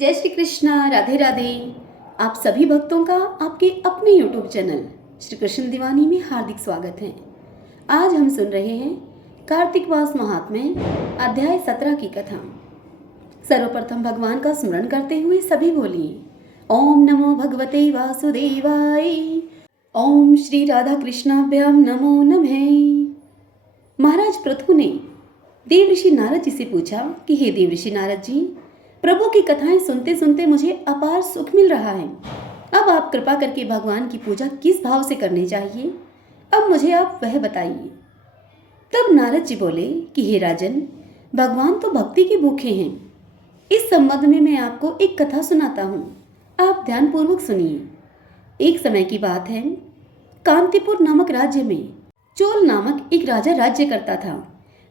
जय श्री कृष्णा, राधे राधे। आप सभी भक्तों का आपके अपने YouTube चैनल श्री कृष्ण दीवानी में हार्दिक स्वागत है। आज हम सुन रहे हैं कार्तिक मास महात्म्य अध्याय 17 की कथा। सर्वप्रथम भगवान का स्मरण करते हुए सभी बोलिए ओम नमो भगवते वासुदेवाय। ओम श्री राधा कृष्णाभ्याम नमो नमः। महाराज पृथु ने देव ऋषि नारद जी से पूछा कि हे देव ऋषि नारद जी, प्रभु की कथाएं सुनते सुनते मुझे अपार सुख मिल रहा है। अब आप कृपा करके भगवान की पूजा किस भाव से करनी चाहिए, अब मुझे आप वह बताइए। तब नारद जी बोले कि हे राजन, भगवान तो भक्ति के भूखे हैं। इस संबंध में मैं आपको एक कथा सुनाता हूँ, आप ध्यानपूर्वक सुनिए। एक समय की बात है, कांतिपुर नामक राज्य में चोल नामक एक राजा राज्य करता था।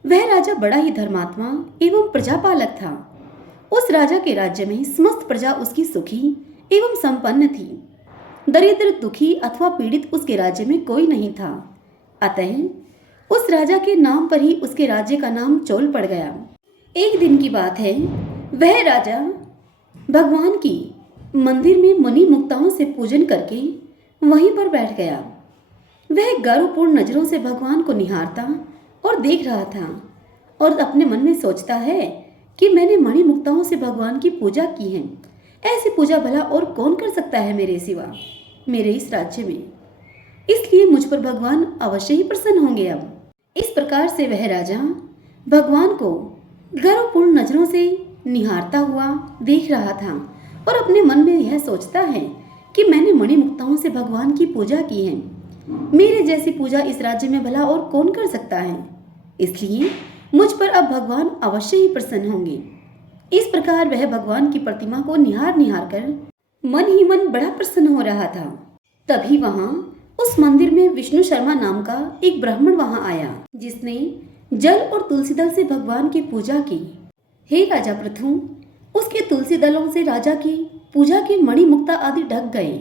वह राजा बड़ा ही धर्मात्मा एवं प्रजापालक था। उस राजा के राज्य में समस्त प्रजा उसकी सुखी एवं संपन्न थी। दरिद्र, दुखी अथवा पीड़ित उसके राज्य में कोई नहीं था। अतः उस राजा के नाम पर ही उसके राज्य का नाम चोल पड़ गया। एक दिन की बात है, वह राजा भगवान की मंदिर में मुनि मुक्ताओं से पूजन करके वहीं पर बैठ गया। वह गौरवपूर्ण नजरों से भगवान को निहारता और देख रहा था और अपने मन में सोचता है कि मैंने मणि मुक्ताओं से भगवान की पूजा की है। ऐसी पूजा भला और कौन कर सकता है मेरे सिवा, मेरे इस राज्य में। इसलिए मुझ पर भगवान अवश्य ही प्रसन्न होंगे। अब इस प्रकार से वह राजा भगवान को गर्वपूर्ण नजरों से निहारता हुआ देख रहा था और अपने मन में यह सोचता है कि मैंने मणि मुक्ताओं से भगवान की पूजा की है। मेरे जैसी पूजा इस राज्य में भला और कौन कर सकता है, इसलिए मुझ पर अब भगवान अवश्य ही प्रसन्न होंगे। इस प्रकार वह भगवान की प्रतिमा को निहार निहार कर मन ही मन बड़ा प्रसन्न हो रहा था। तभी वहां उस मंदिर में विष्णु शर्मा नाम का एक ब्राह्मण वहां आया, जिसने जल और तुलसी दल से भगवान की पूजा की। हे राजा पृथु, उसके तुलसी दलों से राजा की पूजा के मणि मुक्ता आदि ढक गए।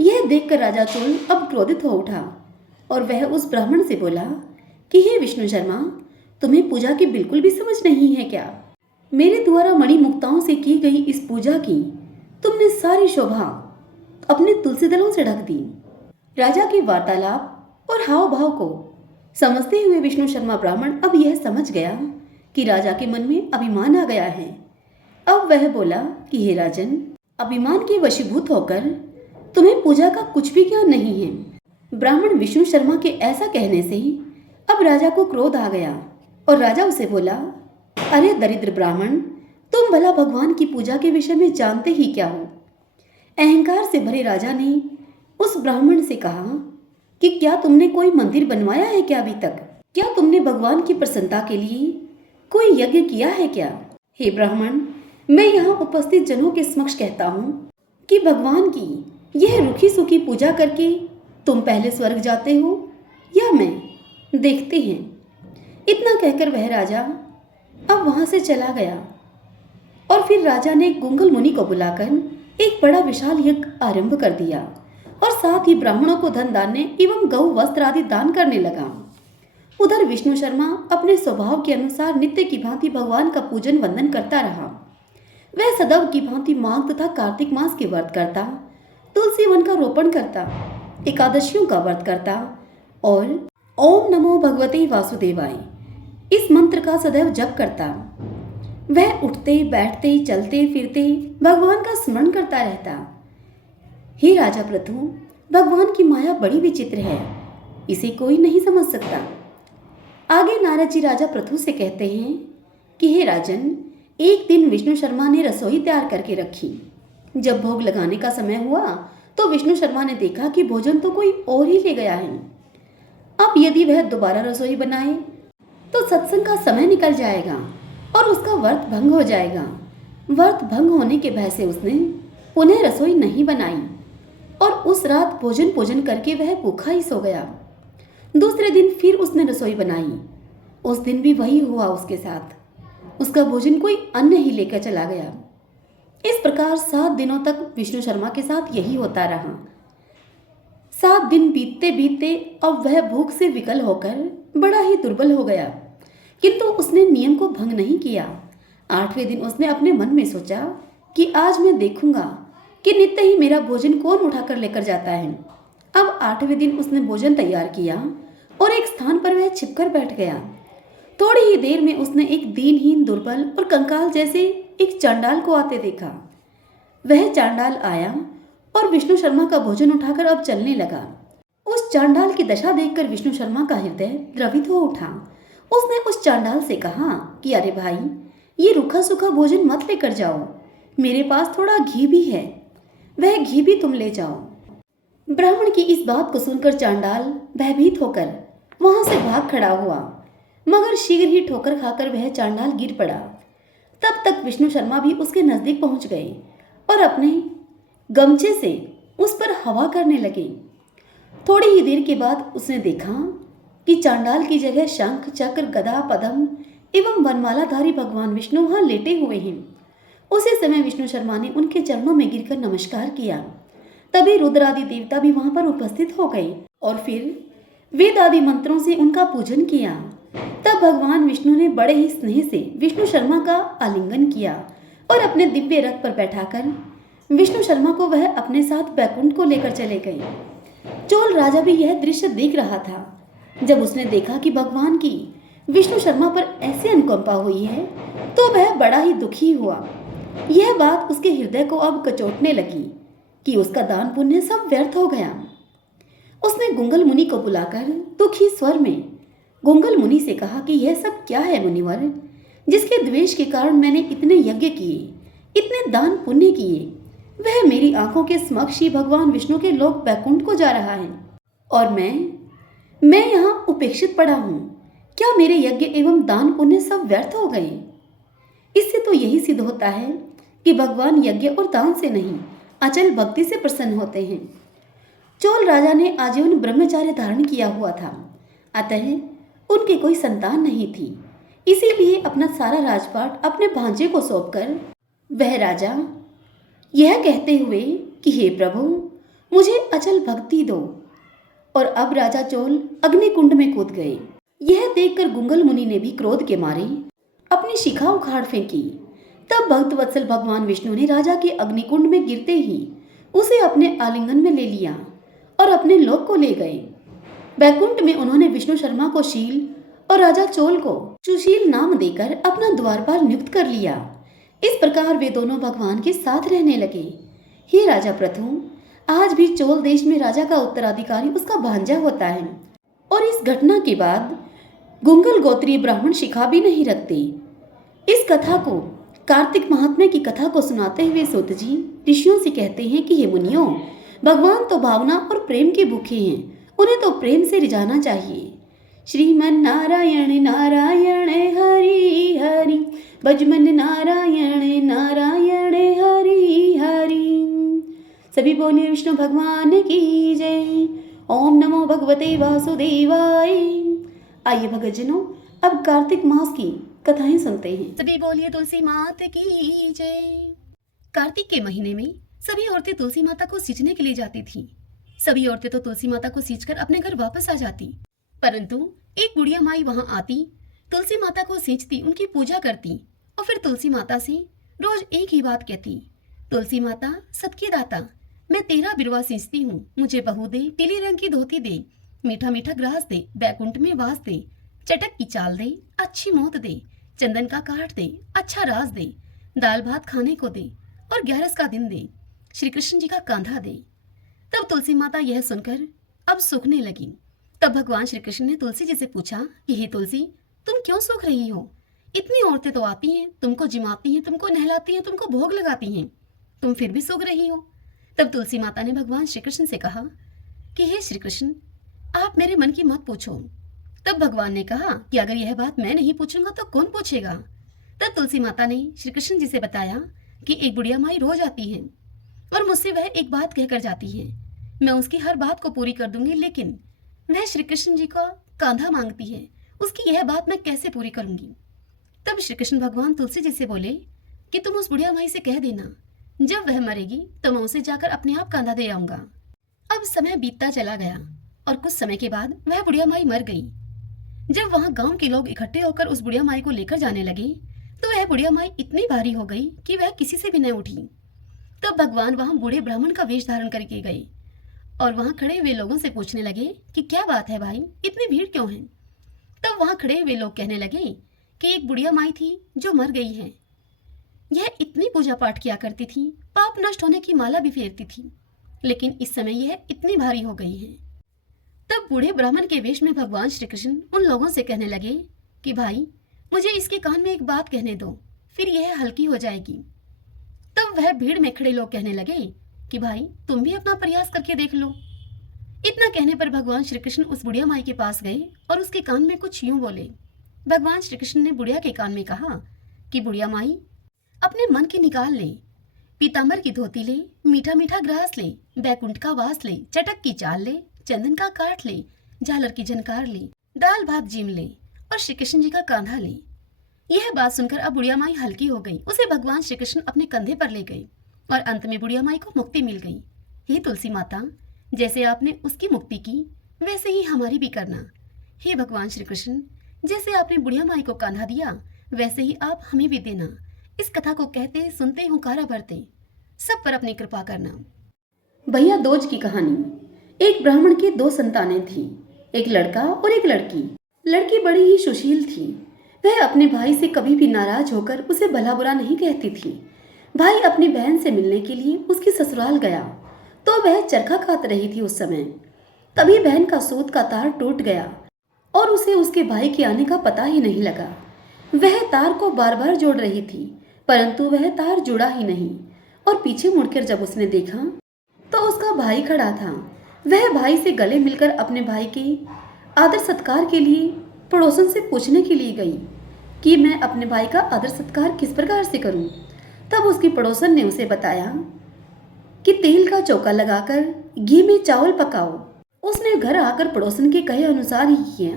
यह देखकर राजा चोल अब क्रोधित हो उठा और वह उस ब्राह्मण से बोला कि हे विष्णु शर्मा, तुम्हें पूजा की बिल्कुल भी समझ नहीं है क्या? मेरे द्वारा मणि मुक्ताओं से की गई इस पूजा की तुमने सारी शोभा अपने तुलसी दलों से ढक दी। राजा के वार्तालाप और हाव भाव को समझते हुए विष्णु शर्मा ब्राह्मण अब यह समझ गया कि राजा के मन में अभिमान आ गया है। अब वह बोला कि हे राजन, अभिमान के वशीभूत होकर तुम्हें पूजा का कुछ भी ज्ञान नहीं है। ब्राह्मण विष्णु शर्मा के ऐसा कहने से अब राजा को क्रोध आ गया और राजा उसे बोला, अरे दरिद्र ब्राह्मण, तुम भला भगवान की पूजा के विषय में जानते ही क्या हो? अहंकार से भरे राजा ने उस ब्राह्मण से कहा कि क्या तुमने कोई मंदिर बनवाया है क्या अभी तक? क्या तुमने भगवान की प्रसन्नता के लिए कोई यज्ञ किया है क्या? हे ब्राह्मण, मैं यहाँ उपस्थित जनों के समक्ष कहता हूँ कि भगवान की यह रूखी सूखी पूजा करके तुम पहले स्वर्ग जाते हो या मैं, देखते हैं। इतना कहकर वह राजा अब वहां से चला गया और फिर राजा ने गुंगल मुनि को बुलाकर एक बड़ा विशाल यज्ञ आरंभ कर दिया और साथ ही ब्राह्मणों को धन दान एवं गौ वस्त्र आदि दान करने लगा। उधर विष्णु शर्मा अपने स्वभाव के अनुसार नित्य की भांति भगवान का पूजन वंदन करता रहा। वह सदैव की भांति माघ तथा कार्तिक मास के व्रत करता, तुलसी वन का रोपण करता, एकादशियों का व्रत करता और ओम नमो भगवते वासुदेवाय इस मंत्र का सदैव जप करता। वह उठते बैठते चलते फिरते भगवान का स्मरण करता रहता। हे राजा पृथु, भगवान की माया बड़ी विचित्र है, इसे कोई नहीं समझ सकता। आगे नारद जी राजा पृथु से कहते हैं कि हे राजन, एक दिन विष्णु शर्मा ने रसोई तैयार करके रखी। जब भोग लगाने का समय हुआ तो विष्णु शर्मा ने देखा कि भोजन तो कोई और ही ले गया है। अब यदि वह दोबारा रसोई बनाए तो सत्संग का समय निकल जाएगा और उसका व्रत भंग हो जाएगा। व्रत भंग होने के भय से उसने पुनः रसोई नहीं बनाई और उस रात भोजन पूजन करके वह भूखा ही सो गया। दूसरे दिन फिर उसने रसोई बनाई। उस दिन भी वही हुआ उसके साथ, उसका भोजन कोई अन्य ही लेकर चला गया। इस प्रकार 7 दिनों तक विष्णु शर्मा के साथ यही होता रहा। 7 दिन बीतते बीतते अब वह भूख से विकल होकर बड़ा ही दुर्बल हो गया, किंतु उसने नियम को भंग नहीं किया। 8वें दिन उसने अपने मन में सोचा कि आज मैं देखूंगा कि नित्य ही मेरा भोजन कौन उठाकर लेकर जाता है। अब 8वें दिन उसने भोजन तैयार किया और एक स्थान पर वह छिपकर बैठ गया। थोड़ी ही देर में उसने एक दीनहीन, दुर्बल और कंकाल जैसे एक चांडाल को आते देखा। वह चांडाल आया और विष्णु शर्मा का भोजन उठाकर अब चलने लगा। उस चांडाल की दशा देखकर विष्णु शर्मा का हृदय द्रवित हो उठा। उसने उस चांडाल से कहा कि अरे भाई, ये रूखा सूखा भोजन मत लेकर जाओ, मेरे पास थोड़ा घी भी है, वह घी भी तुम ले जाओ। ब्राह्मण की इस बात को सुनकर चांडाल भयभीत होकर वहां से भाग खड़ा हुआ, मगर शीघ्र ही ठोकर खाकर वह चांडाल गिर पड़ा। तब तक विष्णु शर्मा भी उसके नजदीक पहुंच गए और अपने गमछे से उस पर हवा करने लगे। थोड़ी ही देर के बाद उसने देखा कि चांडाल की जगह शंख, चक्र, गदा, पद्म एवं वनमालाधारी भगवान विष्णु वहां लेटे हुए हैं। उसी समय विष्णु शर्मा ने उनके चरणों में गिरकर नमस्कार किया। तभी रुद्र आदि देवता भी वहां पर उपस्थित हो गए और फिर वेद आदि मंत्रों से उनका पूजन किया। तब भगवान विष्णु ने बड़े ही स्नेह से विष्णु शर्मा का आलिंगन किया और अपने दिव्य रथ पर बैठाकर विष्णु शर्मा को वह अपने साथ बैकुंठ को लेकर चले गए। चोल राजा भी यह दृश्य देख रहा था। जब उसने देखा कि भगवान की विष्णु शर्मा पर ऐसी अनुकंपा हुई है तो वह बड़ा ही दुखी हुआ। यह बात उसके हृदय को अब कचोटने लगी कि उसका दान पुण्य सब व्यर्थ हो गया। उसने गुंगल मुनि को बुलाकर दुखी स्वर में गुंगल मुनि से कहा कि यह सब क्या है मुनिवर, जिसके द्वेष के कारण मैंने इतने यज्ञ किए, इतने दान पुण्य किए, वह मेरी आंखों के समक्ष ही भगवान विष्णु के लोक बैकुंठ को जा रहा है और मैं यहाँ उपेक्षित पड़ा हूँ। क्या मेरे यज्ञ एवं दान पुण्य सब व्यर्थ हो गए? इससे तो यही सिद्ध होता है कि भगवान यज्ञ और दान से नहीं, अचल भक्ति से प्रसन्न होते हैं। चोल राजा ने आजीवन ब्रह्मचार्य धारण किया हुआ था, अतः उनकी कोई संतान नहीं थी। इसीलिए अपना सारा राजपाट अपने भांजे को सौंपकर वह राजा यह कहते हुए कि हे प्रभु, मुझे अचल भक्ति दो, और अब राजा चोल अग्निकुंड में कूद गए। यह देखकर गुंगल मुनि ने भी क्रोध के मारे अपनी शिखा उखाड़ फेंकी। तब भक्त वत्सल भगवान विष्णु ने राजा के अग्निकुंड में गिरते ही उसे अपने आलिंगन में ले लिया और अपने लोक को ले गए। बैकुंठ में उन्होंने विष्णु शर्मा को शील और राजा चोल को सुशील नाम देकर अपना द्वारपाल नियुक्त कर लिया। इस प्रकार वे दोनों भगवान के साथ रहने लगे। हे राजा प्रथु, आज भी चोल देश में राजा का उत्तराधिकारी उसका भांजा होता है और इस घटना के बाद गुंगल गोत्रीय ब्राह्मण शिखा भी नहीं रखते। इस कथा को, कार्तिक महात्म्य की कथा को सुनाते हुए सूत जी ऋषियों से कहते हैं कि हे मुनियों, भगवान तो भावना और प्रेम के भूखे हैं, उन्हें तो प्रेम से रिझाना चाहिए। श्रीमन नारायण नारायण हरि हरि, भजमन नारायण नारायण हरि हरि। सभी बोलिए विष्णु भगवान की जय। ओम नमो भगवते वासुदेवाय। आइए भगतजनों, अब कार्तिक मास की कथाएं सुनते हैं। सभी बोलिए तुलसी माता की जय। कार्तिक के महीने में सभी औरतें तुलसी माता को सींचने के लिए जाती थीं। सभी औरतें तो तुलसी माता को सींचकर अपने घर वापस आ जाती, परंतु एक बुढ़िया माई वहां आती, तुलसी माता को सींचती, उनकी पूजा करती और फिर तुलसी माता से रोज एक ही बात कहती, तुलसी माता सबकी दाता, मैं तेरा बिरवा सींचती हूँ, मुझे बहू दे, पीले रंग की धोती दे, मीठा मीठा ग्रास दे, बैकुंठ में वास दे, चटक की चाल दे, अच्छी मौत दे, चंदन का काट दे, अच्छा राज दे, दाल भात खाने को दे और 11 का दिन दे, श्री कृष्ण जी का कांधा दे। तब तुलसी माता यह सुनकर अब सूखने लगी। तब भगवान श्री कृष्ण ने तुलसी जी से पूछा कि हे तुलसी, तुम क्यों सूख रही हो? इतनी औरतें तो आती हैं, तुमको जिमाती हैं, तुमको नहलाती हैं, तुमको भोग लगाती हैं, तुम फिर भी सूख रही हो। तब तुलसी माता ने भगवान श्री कृष्ण से कहा कि हे श्री कृष्ण, आप मेरे मन की मत पूछो। तब भगवान ने कहा कि अगर यह बात मैं नहीं पूछूंगा तो कौन पूछेगा। तब तुलसी माता ने श्री कृष्ण जी से बताया कि एक बुढ़िया माई रोज आती है और मुझसे वह एक बात कहकर जाती है, मैं उसकी हर बात को पूरी कर दूंगी, लेकिन वह श्री कृष्ण जी का कांधा मांगती है, उसकी यह बात मैं कैसे पूरी करूंगी। तब श्री कृष्ण भगवान तुलसी जी से बोले कि तुम उस बुढ़िया माई से कह देना, जब वह मरेगी तो मैं उसे जाकर अपने आप कांधा दे आऊंगा। अब समय बीतता चला गया और कुछ समय के बाद वह बुढ़िया माई मर गई। जब वहां गांव के लोग इकट्ठे होकर उस बुढ़िया माई को लेकर जाने लगे तो वह बुढ़िया माई इतनी भारी हो गई कि वह किसी से भी न उठी। तब भगवान वहां बूढ़े ब्राह्मण का वेश धारण करके गए और वहां खड़े हुए लोगों से पूछने लगे कि क्या बात है भाई, इतनी भीड़ क्यों है। तब वहां खड़े हुए लोग कहने लगे कि एक बुढ़िया माई थी जो मर गई है। यह इतनी पूजा पाठ किया करती थी, पाप नष्ट होने की माला भी फेरती थी, लेकिन इस समय यह इतनी भारी हो गई है। तब बूढ़े ब्राह्मण के वेश में भगवान श्री कृष्ण उन लोगों से कहने लगे कि भाई, मुझे इसके कान में एक बात कहने दो, फिर यह हल्की हो जाएगी। तब वह भीड़ में खड़े लोग कहने लगे कि भाई, तुम भी अपना प्रयास करके देख लो। इतना कहने पर भगवान श्री कृष्ण उस बुढ़िया माई के पास गए और उसके कान में कुछ यूं बोले। भगवान श्री कृष्ण ने बुढ़िया के कान में कहा कि बुढ़िया माई, अपने मन की निकाल ले, पीतांबर की धोती ले, मीठा मीठा ग्रास ले, बैकुंठ का वास ले, चटक की चाल ले, चंदन का काठ ले, झालर की झनकार ले, दाल भात जीम ले और श्री कृष्ण जी का कांधा ले। यह बात सुनकर अब बुढ़िया माई हल्की हो गई। उसे भगवान श्री कृष्ण अपने कंधे पर ले गए और अंत में बुढ़िया माई को मुक्ति मिल गई। हे तुलसी माता, जैसे आपने उसकी मुक्ति की, वैसे ही हमारी भी करना। हे भगवान श्री कृष्ण, जैसे आपने बुढ़िया माई को कांधा दिया, वैसे ही आप हमें भी देना। इस कथा को कहते सुनते हुंकारा भरते सब पर अपनी कृपा करना। भैया दूज की कहानी। एक ब्राह्मण की 2 संतानें थीं, एक लड़का और एक लड़की। लड़की बड़ी ही सुशील थी। वह अपने भाई से कभी भी नाराज होकर उसे भला बुरा नहीं कहती थी। भाई अपनी बहन से मिलने के लिए उसकी ससुराल गया तो वह चरखा काट रही थी। उस समय तभी बहन का सूत का तार टूट गया और उसे उसके भाई के आने का पता ही नहीं लगा। वह तार को बार बार जोड़ रही थी, परंतु वह तार जुड़ा ही नहीं और पीछे मुड़कर जब उसने देखा तो उसका भाई खड़ा था। वह भाई से गले मिलकर अपने भाई के आदर सत्कार के लिए पड़ोसन से पूछने के लिए गई कि मैं अपने भाई का आदर सत्कार किस प्रकार से करूं। तब उसकी पड़ोसन ने उसे बताया कि तेल का चौका लगाकर घी में चावल पकाओ। उसने घर आकर पड़ोसन के कहे अनुसार ही किया,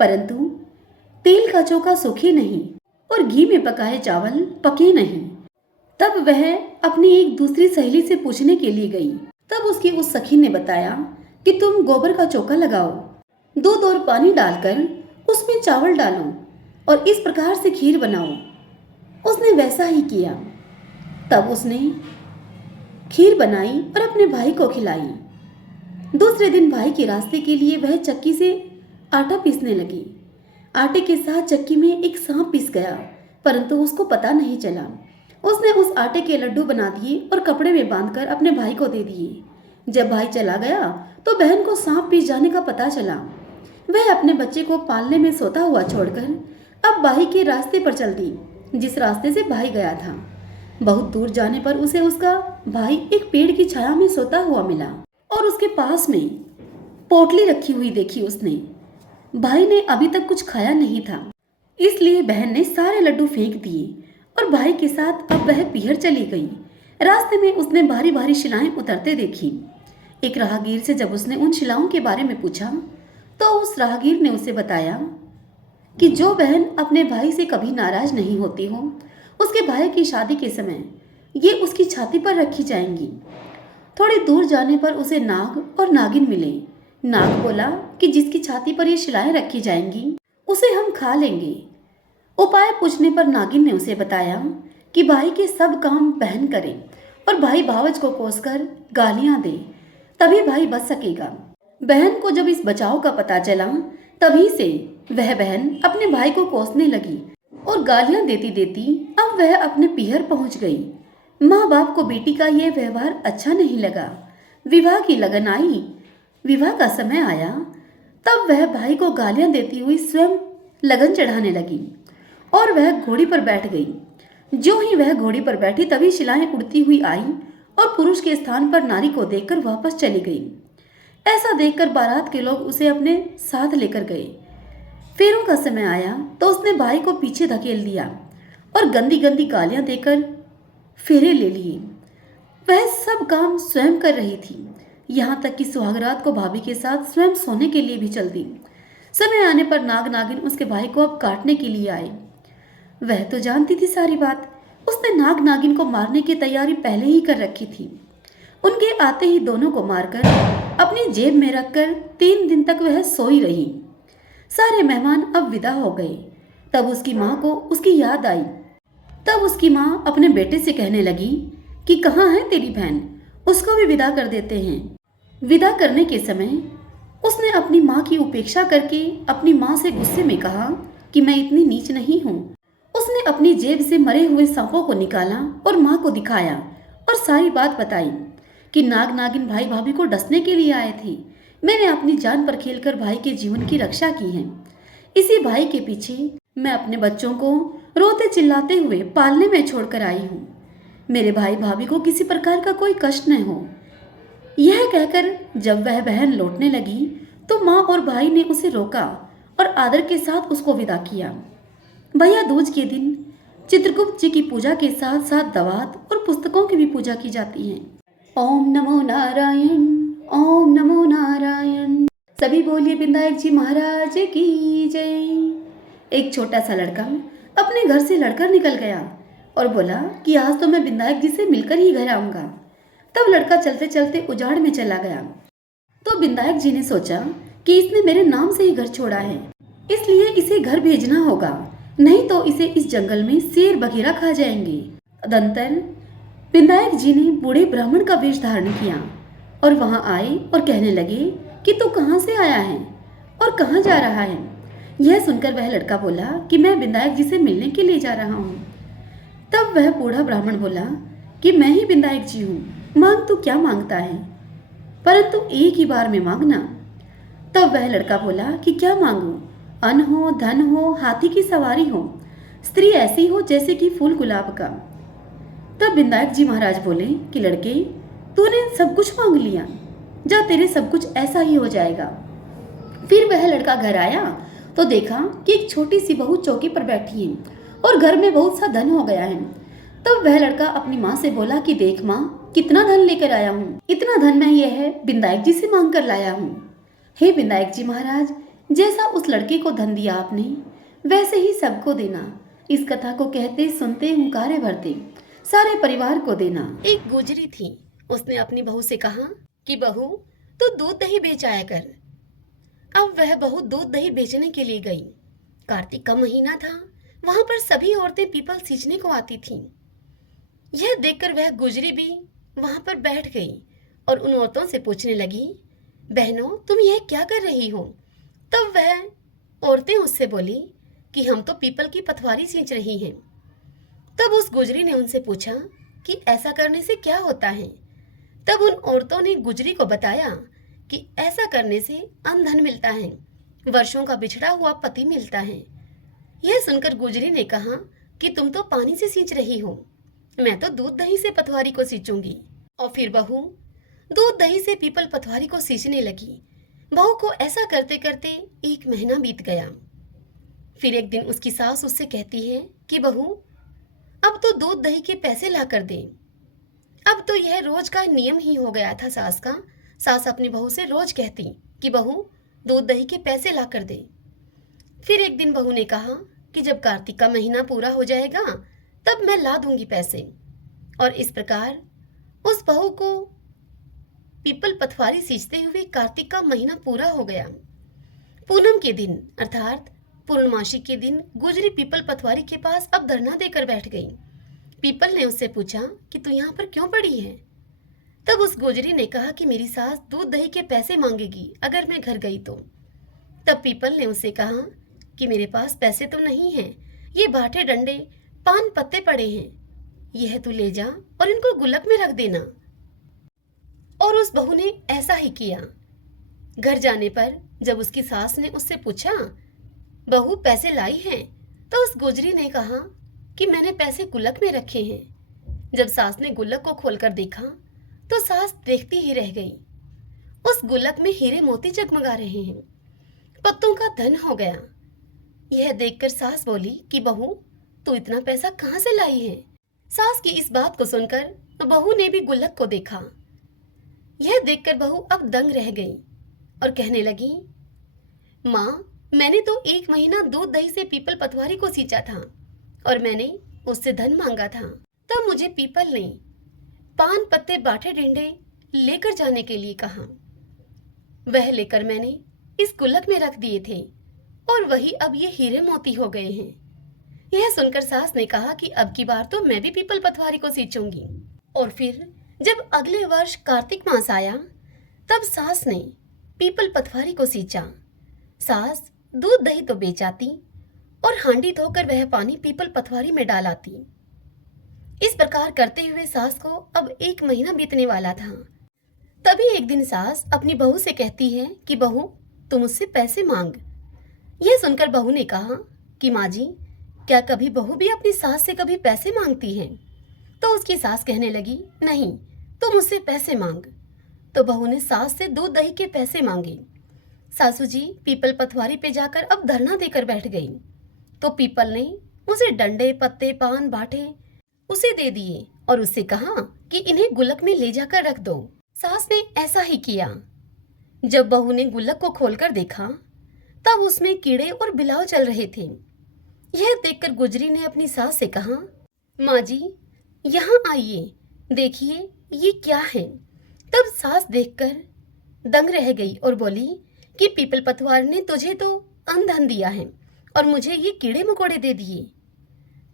परंतु तेल का चौका सूखे नहीं और घी में पकाए चावल पके नहीं। तब वह अपनी एक दूसरी सहेली से पूछने के लिए गई। तब उसकी उस सखी ने बताया कि तुम गोबर का चौका लगाओ, दूध और पानी डालकर उसमें चावल डालो और इस प्रकार से खीर बनाओ। उसने वैसा ही किया। तब उसने खीर बनाई और अपने भाई को खिलाई। दूसरे दिन भाई के रास्ते के लिए वह चक्की से आटा पीसने लगी। आटे के साथ चक्की में एक सांप पिस गया, परंतु उसको पता नहीं चला। उसने उस आटे के लड्डू बना दिए और कपड़े में बांधकर अपने भाई को दे दिए। जब भाई चला गया तो बहन को सांप पिस जाने का पता चला। वह अपने बच्चे को पालने में सोता हुआ छोड़कर अब भाई के रास्ते पर चल दी, जिस रास्ते से भाई गया था। बहुत दूर जाने पर उसे उसका भाई एक पेड़ की छाया में सोता हुआ मिला और उसके पास में पोटली रखी हुई देखी उसने। भाई ने अभी तक कुछ खाया नहीं था, इसलिए बहन ने सारे लड्डू फेंक दिए और भाई के साथ अब वह पीहर चली गई। रास्ते में उसने भारी भारी शिलाएं उतरते देखी। एक राहगीर से जब उसने उन शिलाओं के बारे में पूछा तो उस राहगीर ने उसे बताया कि जो बहन अपने भाई से कभी नाराज नहीं होती हो, उसके भाई की शादी के समय ये उसकी छाती पर रखी जाएंगी। थोड़ी दूर जाने पर उसे नाग और नागिन मिले। नाग बोला कि जिसकी छाती पर ये शिलाएं रखी जाएंगी उसे हम खा लेंगे। उपाय पूछने पर नागिन ने उसे बताया कि भाई के सब काम बहन करे और भाई भावज को कोसकर गालियां दे, तभी भाई बच सकेगा। बहन को जब इस बचाव का पता चला, तभी से वह बहन अपने भाई को कोसने लगी और गालियां देती देती अब वह अपने पीहर पहुंच गई। माँ बाप को बेटी का यह व्यवहार अच्छा नहीं लगा। विवाह की लगन आई। विवाह का समय आया तब वह भाई को गालियां देती हुई स्वयं लगन चढ़ाने लगी और वह घोड़ी पर बैठ गई। जो ही वह घोड़ी पर बैठी तभी शिलाएं उड़ती हुई आई और पुरुष के स्थान पर नारी को देखकर वापस चली गई। ऐसा देखकर बारात के लोग उसे अपने साथ लेकर गए। फेरों का समय आया तो उसने भाई को पीछे धकेल दिया और गंदी गंदी गालियां देकर फेरे ले लिए। वह सब काम स्वयं कर रही थी, यहाँ तक कि सुहागरात को भाभी के साथ स्वयं सोने के लिए भी चल दी। समय आने पर नाग नागिन उसके भाई को अब काटने के लिए आए। वह तो जानती थी सारी बात। उसने नाग नागिन को मारने की तैयारी पहले ही कर रखी थी। उनके आते ही दोनों को मारकर अपनी जेब में रखकर 3 दिन तक वह सोई रही। सारे मेहमान अब विदा हो गए। तब उसकी माँ को उसकी याद आई तब उसकी माँ अपने बेटे से कहने लगी कि कहाँ है तेरी बहन, उसको भी विदा कर देते हैं। विदा करने के समय उसने अपनी माँ की उपेक्षा करके अपनी माँ से गुस्से में कहा कि मैं इतनी नीच नहीं हूँ। उसने अपनी जेब से मरे हुए सांपों को निकाला और माँ को दिखाया और सारी बात बताई कि नाग नागिन भाई भाभी को डसने के लिए आए थे। मैंने अपनी जान पर खेलकर भाई के जीवन की रक्षा की है। इसी भाई के पीछे मैं अपने बच्चों को रोते चिल्लाते हुए पालने में छोड़कर आई हूँ। मेरे भाई भाभी को किसी प्रकार का कोई कष्ट न हो। यह कहकर जब वह बहन लौटने लगी तो माँ और भाई ने उसे रोका और आदर के साथ उसको विदा किया। भैया दूज के दिन चित्रगुप्त जी की पूजा के साथ साथ दवात और पुस्तकों की भी पूजा की जाती है। ओम नमो नारायण, ओम नमो नारायण। सभी बोलिए विनायक जी महाराज की जय। एक छोटा सा लड़का अपने घर से लड़कर निकल गया और बोला कि आज तो मैं विनायक जी से मिलकर ही घर आऊंगा। तब लड़का चलते चलते उजाड़ में चला गया। तो विनायक जी ने सोचा कि इसने मेरे नाम से ही घर छोड़ा है, इसलिए इसे घर भेजना होगा, नहीं तो इसे इस जंगल में शेर वगैरह खा जाएंगे। तदंतर विनायक जी ने बूढ़े ब्राह्मण का वेश धारण किया और वहां आए और कहने लगे कि तू कहाँ से आया है और कहाँ जा रहा है। यह सुनकर वह लड़का बोला कि मैं विनायक जी से मिलने के लिए जा रहा हूँ। तब वह बूढ़ा ब्राह्मण बोला कि मैं ही विनायक जी हूँ, मांग तू क्या मांगता है, परंतु एक ही बार में मांगना। तब वह लड़का बोला कि क्या मांगू, अन्न हो, धन हो, हाथी की सवारी हो, स्त्री ऐसी हो जैसे कि फूल गुलाब का। तब विनायक जी महाराज बोले कि लड़के, तूने सब कुछ मांग लिया, जा तेरे सब कुछ ऐसा ही हो जाएगा। फिर वह लड़का घर आया तो देखा कि एक छोटी सी बहू चौकी पर बैठी है और घर में बहुत सा धन हो गया है। तब वह लड़का अपनी माँ से बोला कि देख माँ, कितना धन लेकर आया हूँ, इतना धन मैं यह विनायक जी से मांग कर लाया हूँ। हे विनायक जी महाराज, जैसा उस लड़के को धन दिया आपने, वैसे ही सबको देना। इस कथा को कहते सुनते हुंकारे भरते सारे परिवार को देना। एक गुजरी थी, उसने अपनी बहू से कहा कि बहू, तो दूध दही बेच आया कर। अब वह बहू दूध दही बेचने के लिए गई। कार्तिक का महीना था, वहां पर सभी औरतें पीपल सींचने को आती थीं। यह देखकर वह गुजरी भी वहां पर बैठ गई और उन औरतों से पूछने लगी, बहनों तुम यह क्या कर रही हो। तब वह औरतें उससे बोली कि हम तो पीपल की पथवारी सींच रही हैं। तब उस गुजरी ने उनसे पूछा कि ऐसा करने से क्या होता है। तब उन औरतों ने गुजरी को बताया कि ऐसा करने से धन मिलता है, वर्षों का बिछड़ा हुआ पति मिलता है। यह सुनकर गुजरी ने कहा कि तुम तो पानी से सींच रही हो, मैं तो दूध दही से पथवारी को सींचूंगी। और फिर बहू दूध दही से पीपल पथवारी को सींचने लगी। बहू को ऐसा करते करते 1 महीना बीत गया। फिर एक दिन उसकी सास उससे कहती है कि बहू, अब तो दूध दही के पैसे ला कर दे। अब तो यह रोज का नियम ही हो गया था सास का। सास अपनी बहू से रोज कहती कि बहू दूध दही के पैसे ला कर दे। फिर एक दिन बहू ने कहा कि जब कार्तिक का महीना पूरा हो जाएगा तब मैं ला दूंगी पैसे। और इस प्रकार उस बहू को पीपल पथवारी सींचते हुए कार्तिक का महीना पूरा हो गया। पूनम के दिन अर्थात पूर्णमासी के दिन गुजरी पीपल पथवारी के पास अब धरना देकर बैठ गई। पीपल ने उससे पूछा कि तू यहाँ पर क्यों पड़ी है। तब उस गुजरी ने कहा कि मेरी सास दूध दही के पैसे मांगेगी अगर मैं घर गई तो। तब पीपल ने उससे कहा कि मेरे पास पैसे तो नहीं हैं, ये बाटे डंडे पान पत्ते पड़े हैं, यह तू ले जा और इनको गुल्लक में रख देना। और उस बहू ने ऐसा ही किया। घर जाने पर जब उसकी सास ने उससे पूछा, बहू पैसे लाई हैं, तो उस गुजरी ने कहा कि मैंने पैसे गुल्लक में रखे हैं। जब सास ने गुल्लक को खोलकर देखा तो सास देखती ही रह गई। उस गुल्लक में हीरे मोती जगमगा रहे हैं, पत्तों का धन हो गया। यह देखकर सास बोली कि बहू तू इतना पैसा कहाँ से लाई है। सास की इस बात को सुनकर बहू ने भी गुल्लक को देखा। यह देखकर बहू अब दंग रह गई और कहने लगी, माँ मैंने तो 1 महीना दूध दही से पीपल पथवारी को सींचा था और मैंने उससे धन मांगा था। तब मुझे पीपल ने पान पत्ते बाटे डिंडे लेकर जाने के लिए कहा। वह लेकर मैंने इस गुल्लक में रख दिए थे और वही अब ये हीरे मोती हो गए हैं। यह सुनकर सास ने कहा कि अब की बार तो मैं भी पीपल पतवारी को सींचूंगी। और फिर जब अगले वर्ष कार्तिक मास आया तब सास ने पीपल पतवारी को सींचा। सास दूध दही तो बेच आती और हांडी धोकर वह पानी पीपल पतवारी में डाल आती। इस प्रकार करते हुए सास को अब 1 महीना बीतने वाला था। तभी एक दिन सास अपनी बहू से कहती है कि बहू, तुम मुझसे पैसे मांग। यह सुनकर बहू ने कहा कि माँ जी, क्या कभी बहू भी अपनी सास से कभी पैसे मांगती है? तो उसकी सास कहने लगी, नहीं, तुम मुझसे पैसे मांग। तो बहू ने सास से दूध दही के पैसे मांगे। सासू जी पीपल पतवारी पे जाकर अब धरना देकर बैठ गई। तो पीपल ने उसे डंडे पत्ते पान बाटे उसे दे दिए और उससे कहा कि इन्हें गुल्लक में ले जाकर रख दो। सास ने ऐसा ही किया। जब बहू ने गुल्लक को खोलकर देखा तब उसमें कीड़े और बिलाव चल रहे थे। यह देखकर गुजरी ने अपनी सास से कहा, माँ जी यहाँ आइए, देखिए ये क्या है। तब सास देखकर दंग रह गई और बोली कि पीपल पतवार ने तुझे तो धन दिया है और मुझे ये कीड़े मकोड़े दे दिए।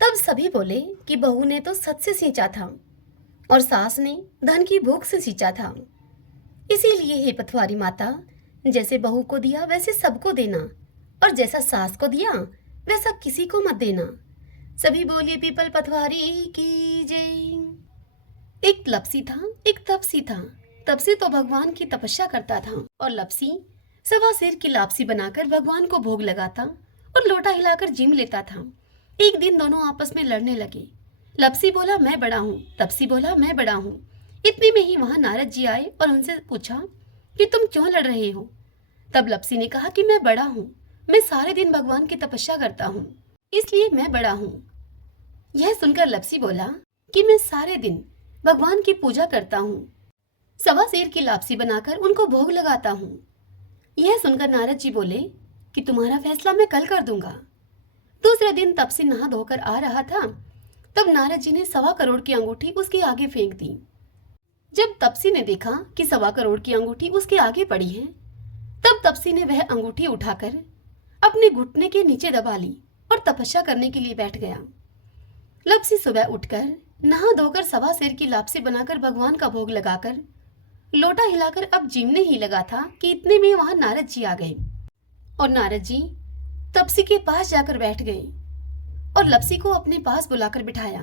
तब सभी बोले कि बहू ने तो सच से सींचा था और सास ने धन की भूख से सींचा था। इसीलिए हे पतवारी माता, जैसे बहू को दिया वैसे सबको देना और जैसा सास को दिया वैसा किसी को मत देना। सभी बोलिए पीपल पतवारी की जय। एक लपसी था, एक तपसी था। तपसी तो भगवान की तपस्या करता था और लपसी सवा सिर की लापसी बनाकर भगवान को भोग लगाता और लोटा हिलाकर जिम लेता था। एक दिन दोनों आपस में लड़ने लगे। लपसी बोला मैं बड़ा हूँ, तपसी बोला मैं बड़ा हूँ। इतने में ही वहां नारद जी आए और उनसे पूछा कि तुम क्यों लड़ रहे हो? तब लपसी ने कहा कि मैं बड़ा हूँ, मैं सारे दिन भगवान की तपस्या करता हूँ, इसलिए मैं बड़ा हूँ। यह सुनकर लपसी बोला कि मैं सारे दिन भगवान की पूजा करता हूँ, सवा शेर की लापसी बनाकर उनको भोग लगाता हूँ। यह सुनकर नारद जी बोले कि तुम्हारा फैसला मैं कल कर दूंगा। दूसरे दिन तपसी नहा धोकर आ रहा था तब नारद जी ने 1.25 करोड़ की अंगूठी उसके आगे फेंक दी। जब तपसी ने देखा कि 1.25 करोड़ की अंगूठी उसके आगे पड़ी है तब तपसी ने वह अंगूठी उठाकर अपने घुटने के नीचे दबा ली और तपस्या करने के लिए बैठ गया। लपसी सुबह उठकर नहा धोकर 1.25 शेर की लापसी बनाकर भगवान का भोग लगाकर लोटा हिलाकर अब जीमने ही लगा था कि इतने में वहां नारद जी आ गए और नारद जी तपसी के पास जाकर बैठ गए और लपसी को अपने पास बुलाकर बिठाया।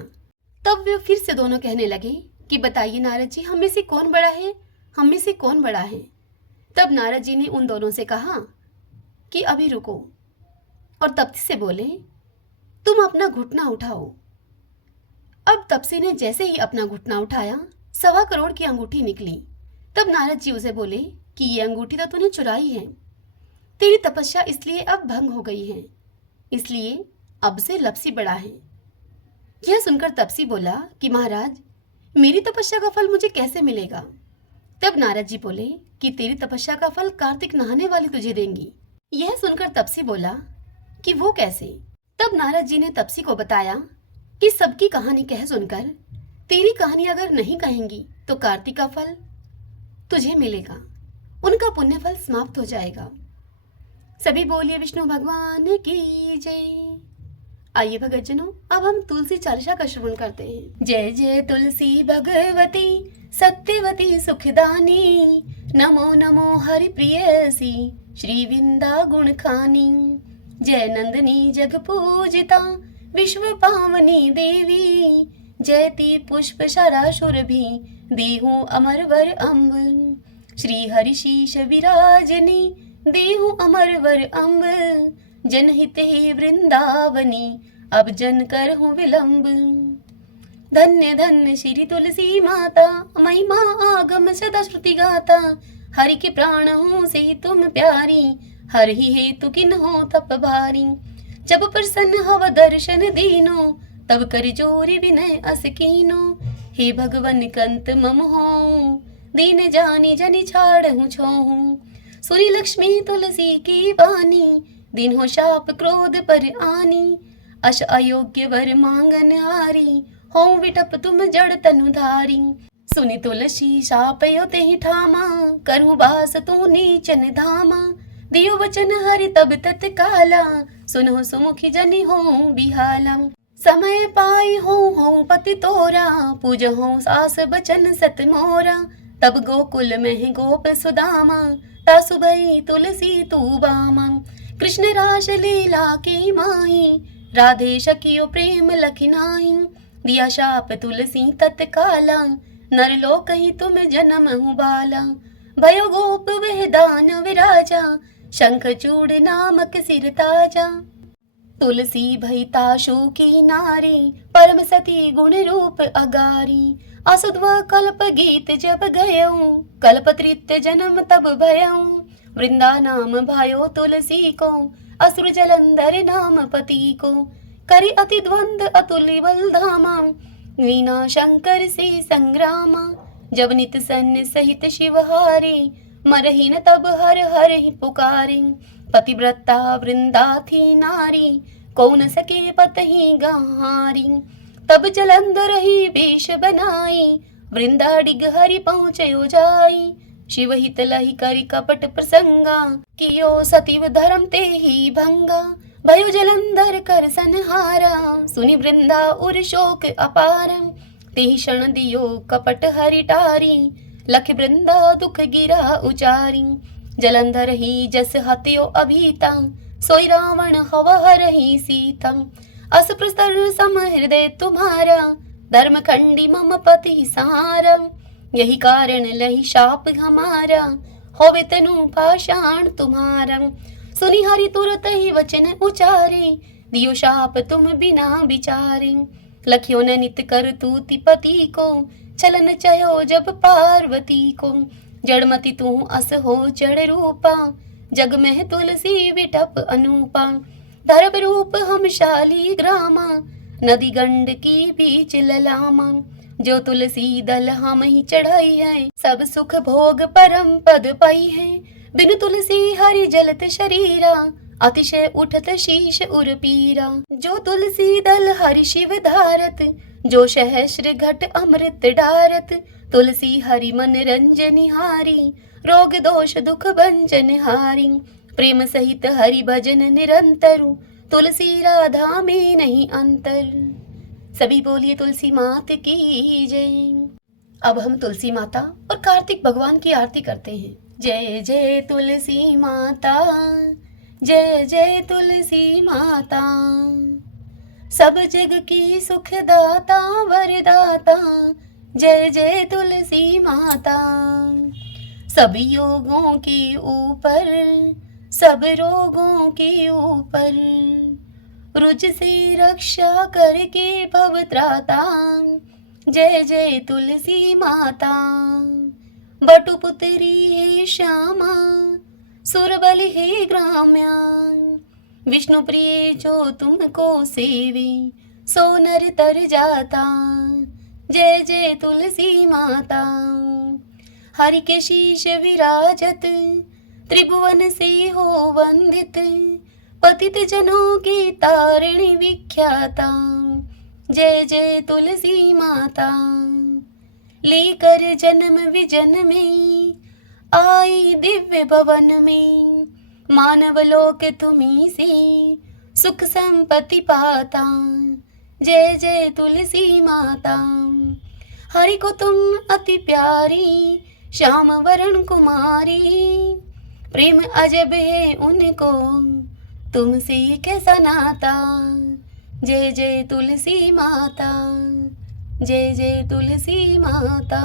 तब वे फिर से दोनों कहने लगे कि बताइए नारद जी, हम में से कौन बड़ा है, हम में से कौन बड़ा है। तब नारद जी ने उन दोनों से कहा कि अभी रुको और तपसी से बोले तुम अपना घुटना उठाओ। अब तपसी ने जैसे ही अपना घुटना उठाया 1.25 करोड़ की अंगूठी निकली। तब नारद जी उसे बोले कि ये अंगूठी तो तूने चुराई है, तेरी तपस्या इसलिए अब भंग हो गई है, इसलिए अब से लपसी बड़ा है। यह सुनकर तपसी बोला कि महाराज, मेरी तपस्या का फल मुझे कैसे मिलेगा? तब नारद जी बोले कि तेरी तपस्या का फल कार्तिक नहाने वाली तुझे देंगी। यह सुनकर तपसी बोला कि वो कैसे? तब नारद जी ने तपसी को बताया कि सबकी कहानी कह सुनकर तेरी कहानी अगर नहीं कहेंगी तो कार्तिक का फल तुझे मिलेगा, उनका पुण्य फल समाप्त हो जाएगा। सभी बोलिए विष्णु भगवान की जय। आइए भगतजनों, अब हम तुलसी चालीसा का श्रवण करते हैं। जय जय तुलसी भगवती सत्यवती सुखदानी, नमो नमो हरि प्रियसी श्री विंदा गुण खानी। जय नंदनी जग पूजिता विश्व पावनी देवी, जयति पुष्प शराशुर भी देहु अमर वर अम्ब। श्री हरि शीश विराजनी देहु अमर वर अम्ब, जनहित ही वृंदावनी अब जन कर हूँ विलंब। धन्य धन्य श्री तुलसी माता, महिमा आगम सदा श्रुति गाता। हरि के प्राण हूँ से तुम प्यारी, हर ही हेतु किन हो तप भारी। जब प्रसन्न हव दर्शन दीनो, तब कर जोरी विनय अस कीनो। हे भगवन कंत मम हो, दीन जानी जनि छाड़हु छोहू। सुरी लक्ष्मी तुलसी की वाणी, दिन हो शाप क्रोध पर आनी। अश अयोग्य वर मांगन हारी, हो विटप तुम जड़ तनु धारी। सुनि तुलसी शाप यो तेहि ठामा, करहु बास तू नीचन धामा। दियो वचन हरि तब तत्काला, सुनो सुमुखी जनि हो बिहाला। समय पाई हो पति तोरा, पूज हो सास बचन सत मोरा। तब गोकुल में गोप सुदामा, तासु भई तुलसी तू बामा। कृष्ण रास लीला की माही, राधे सखियो प्रेम लखि नाही। दिया शाप तुलसी तत्काला, नर लोक ही तुम जन्म हूँ बाला। भयो गोप वह दान विराजा, शंख चूड़ नामक सिर ताजा। तुलसी भई ताशु की नारी, परम सती गुण रूप अगारी। असुध्व कल्प गीत जब गयऊ, कल्प तृतीय जन्म तब भयऊ। वृंदा नाम भयो तुलसी को, असुर जलंधर नाम पति को। करि अति द्वंद अतुल्य बल धामा, वीणा शंकर से संग्रामा। जब नित सन्न सहित शिवहारी, मरहि न तब हर हर ही पुकारी। पतिव्रता वृंदा थी नारी, कौन सके पतहि गहारी। तब जलंधर ही वेश बनाई, वृंदा डिग हरि पहुँचयो जाई। शिव हित लहि करि कपट प्रसंगा, कियो सतीव धर्म ते ही भंगा। भयो जलंधर कर संहारा, सुनि वृंदा उर शोक अपार। तेहि क्षण दियो कपट हरि टारी, लख वृंदा दुख गिरा उचारी। जलंधर ही जस हत्यो अभीता, सोई रावण हवा हरहि सीता। अस प्रस्तर सम हृदय तुम्हारा, धर्म खंडी मम पति सहारा। यही कारण लही शाप हमारा, होवे तनु पाषाण तुम्हारा। सुनि हरि तुरत ही वचन उचारे, दियो शाप तुम बिना विचारे। लखियो न नित कर तूति पति को, छलन चयो जब पार्वती को। जड़मति तू अस हो जड़ रूपा, जग में तुलसी विटप अनूपा। धर्म रूप हम शाली ग्रामा, नदी गंड की बीच ललामा। जो तुलसी दल हम ही चढ़ाई है, सब सुख भोग परम पद पाई है। बिनु तुलसी हरि जलत शरीरा, अतिशय उठत शीश उर पीरा। जो तुलसी दल हरि शिव धारत, जो सहस्र घट अमृत डारत। तुलसी हरि मन रंजन हारी, रोग दोष दुख भंजन हारी। प्रेम सहित हरि भजन निरंतरु, तुलसी राधा में नहीं अंतर। सभी बोलिए तुलसी मात की जय। अब हम तुलसी माता और कार्तिक भगवान की आरती करते हैं। जय जय तुलसी माता, जय जय तुलसी माता। सब जग की सुखदाता वरदाता, जय जय तुलसी माता। सब योगों के ऊपर, सब रोगों के ऊपर, रुज से रक्षा करके भव त्राता। जय जय तुलसी माता। बटुपुत्री हे श्यामा, सुरबलि हे ग्राम्या। विष्णु प्रिय जो तुमको सेवे, सो नर तर जाता। जय जय तुलसी माता। हरि के शीश विराजत, त्रिभुवन से हो वंदित। पतित जनों की तारिणी विख्याता। जय जय तुलसी माता। लेकर जन्म विजन में, आई दिव्य भवन में। मानव लोक तुम्ही से, सुख संपत्ति पाता। जय जय तुलसी माता। हरि को तुम अति प्यारी, श्याम वरण कुमारी। प्रेम अजब है उनको, तुमसे कैसा नाता। जय जय तुलसी माता, जय जय तुलसी माता।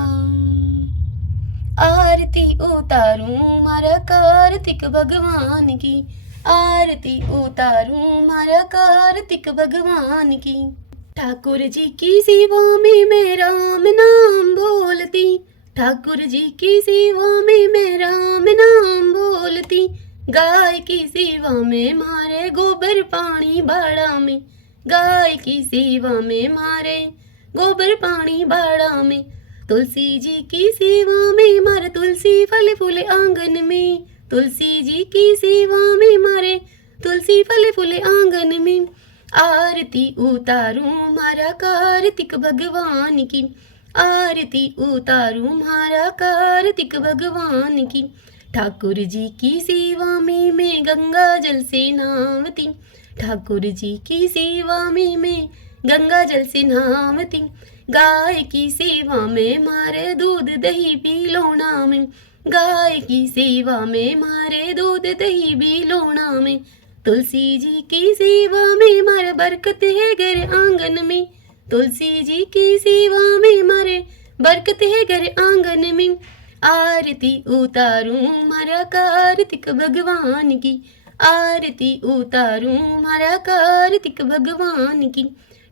आरती उतारूं मारा कार्तिक भगवान की, आरती उतारूं मारा कार्तिक भगवान की। ठाकुर जी की सेवा में मैं राम नाम बोलती, ठाकुर जी की सेवा में मैं राम नाम बोलती। गाय की सेवा में मारे गोबर पानी बाड़ा में, गाय की सेवा में मारे गोबर पानी बाड़ा में। तुलसी जी की सेवा में मारे तुलसी फल फूले आंगन में, तुलसी जी की सेवा में मारे तुलसी फल फूले आंगन में। आरती उतारूं मारा कार्तिक भगवान की, आरती उतारूं मारा कार्तिक भगवान की। ठाकुर जी की सेवा में मैं गंगा जल से नहावती, ठाकुर जी की सेवा में मैं गंगा जल से नहावती, गाय की सेवा में मारे दूध दही पी लोना में, गाय की सेवा में मारे दूध दही पी लोना में, तुलसी जी की सेवा में मारे बरकत है घर आंगन में, तुलसी जी की सेवा में मारे बरकत है घर आंगन में, आरती उतारूं मारा कार्तिक भगवान की, आरती उतारूं मारा कार्तिक भगवान की,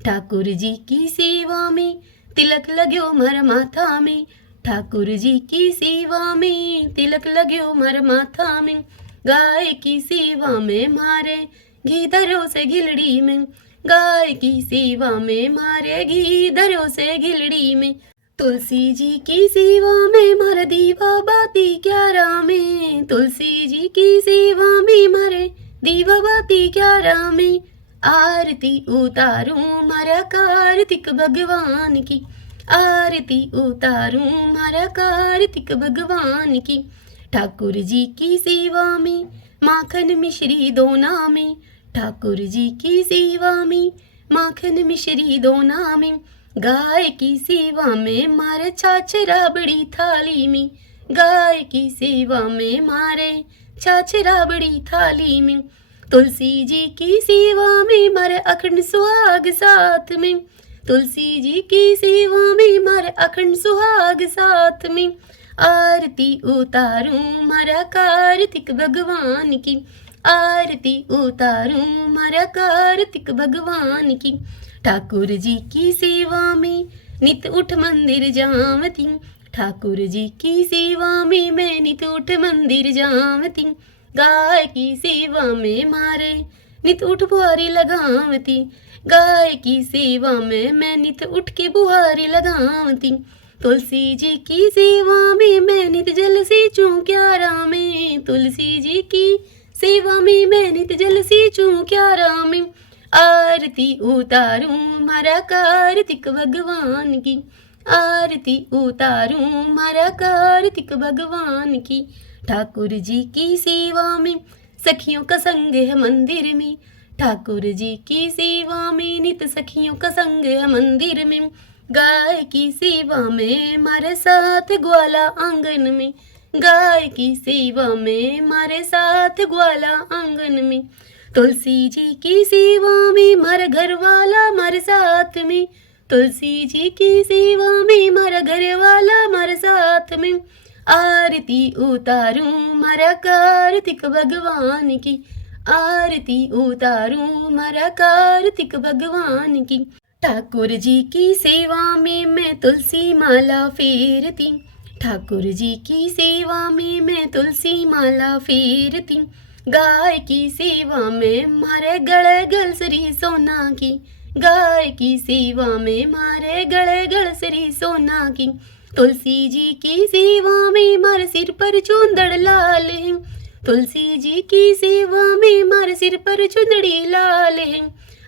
ठाकुर जी की सेवा में तिलक लाग्यो मारा माथा में, ठाकुर जी की सेवा में तिलक लाग्यो मारा माथा में, गाय की सेवा में मारे घी धरो से घिलड़ी में, गाय की सेवा में मारे घी धरो से घिलड़ी में, तुलसी जी की सेवा में मारा दीवा बाती क्यारा में, तुलसी जी की सेवा में मारे दीवा बाती क्यारा में, आरती उतारूं मारा कार्तिक भगवान की, आरती उतारूं मारा कार्तिक भगवान की, ठाकुर जी की सेवा में माखन मिश्री दोना में, ठाकुर जी की सेवा में माखन मिश्री दोना में, गाय की सेवा में मारे छाछ राबड़ी थाली में, गाय की सेवा में मारे छाछ राबड़ी थाली में, तुलसी जी की सेवा में मारे अखंड सुहाग साथ में, तुलसी जी की सेवा में मारे अखंड सुहाग साथ में, आरती उतारूं मारा कार्तिक भगवान की, आरती उतारूं मारा कार्तिक भगवान की, ठाकुर जी की सेवा में नित उठ मंदिर जावती, ठाकुर जी की सेवा में मैं नित उठ मंदिर जावती, गाय की सेवा में मारे नित उठ बुहारी लगावती, गाय की सेवा में मैं नित उठ के बुहारी लगावती, तुलसी जी की सेवा में मैं नित जल सींचूं क्यारा में, तुलसी जी की सेवा में मैं नित जल सींचूं क्यारा में, आरती उतारूं मारा कार्तिक भगवान की, आरती उतारूं मारा कार्तिक भगवान की, ठाकुर जी की सेवा में सखियों का संग है मंदिर में, ठाकुर जी की सेवा में नित सखियों का संग है मंदिर में, गाय की सेवा में मारे साथ ग्वाला आंगन में, गाय की सेवा में मारे साथ ग्वाला आंगन में, तुलसी जी की सेवा में मारा घर वाला मारे साथ में, तुलसी जी की सेवा में मारा घर वाला मारे साथ में, आरती उतारूं मारा कार्तिक भगवान की, आरती उतारूं मारा कार्तिक भगवान की, ठाकुर जी की सेवा में मैं तुलसी माला फेरती, ठाकुर जी की सेवा में मैं तुलसी माला फेरती, गाय की सेवा में मारे गले गलसरी सोना की, गाय की सेवा में मारे गले गलसरी सोना की, तुलसी जी की सेवा में मारे सिर पर चूंदड़ लाल है, तुलसी जी की सेवा में मारे सिर पर चुंदड़ी लाल है,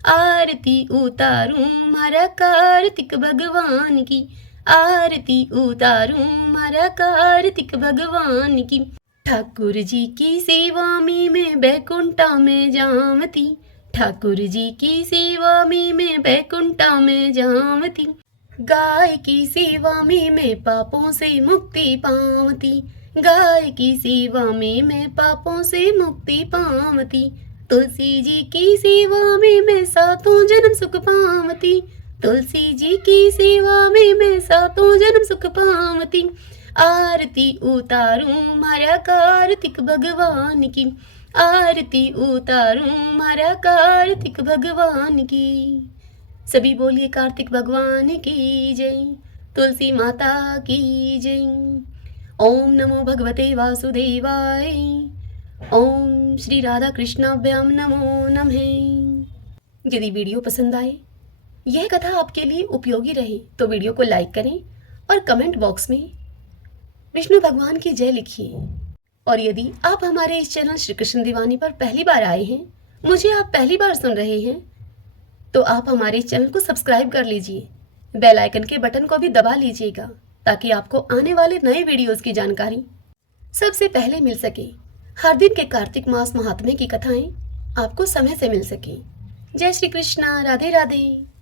आरती उतारूं मारा कार्तिक भगवान की, आरती उतारूं मारा कार्तिक भगवान की, ठाकुर जी की सेवा में मैं बैकुंठा में जावती, ठाकुर जी की सेवा में मैं बैकुंठा में जावती, गाय की सेवा में मैं पापों से मुक्ति पावती, गाय की सेवा में मैं पापों से मुक्ति पावती, तुलसी जी की सेवा में मैं सातों जन्म सुख पावती, तुलसी जी की सेवा में मैं सातों जन्म सुख पावती, आरती उतारूं मारा कार्तिक भगवान की, आरती उतारूं मारा कार्तिक भगवान की। सभी बोलिए कार्तिक भगवान की जय, तुलसी माता की जय। ओम नमो भगवते वासुदेवाय, ओम श्री राधा कृष्णाभ्याम नमो नमः। यदि वीडियो पसंद आए, यह कथा आपके लिए उपयोगी रहे तो वीडियो को लाइक करें और कमेंट बॉक्स में विष्णु भगवान की जय लिखिए। और यदि आप हमारे इस चैनल श्री कृष्ण दीवानी पर पहली बार आए हैं, मुझे आप पहली बार सुन रहे हैं, तो आप हमारे इस चैनल को सब्सक्राइब कर लीजिए, बेल आइकन के बटन को भी दबा लीजिएगा ताकि आपको आने वाले नए वीडियोस की जानकारी सबसे पहले मिल सके। हर दिन के कार्तिक मास महात्म्य की कथाएं आपको समय से मिल सके। जय श्री कृष्णा, राधे राधे।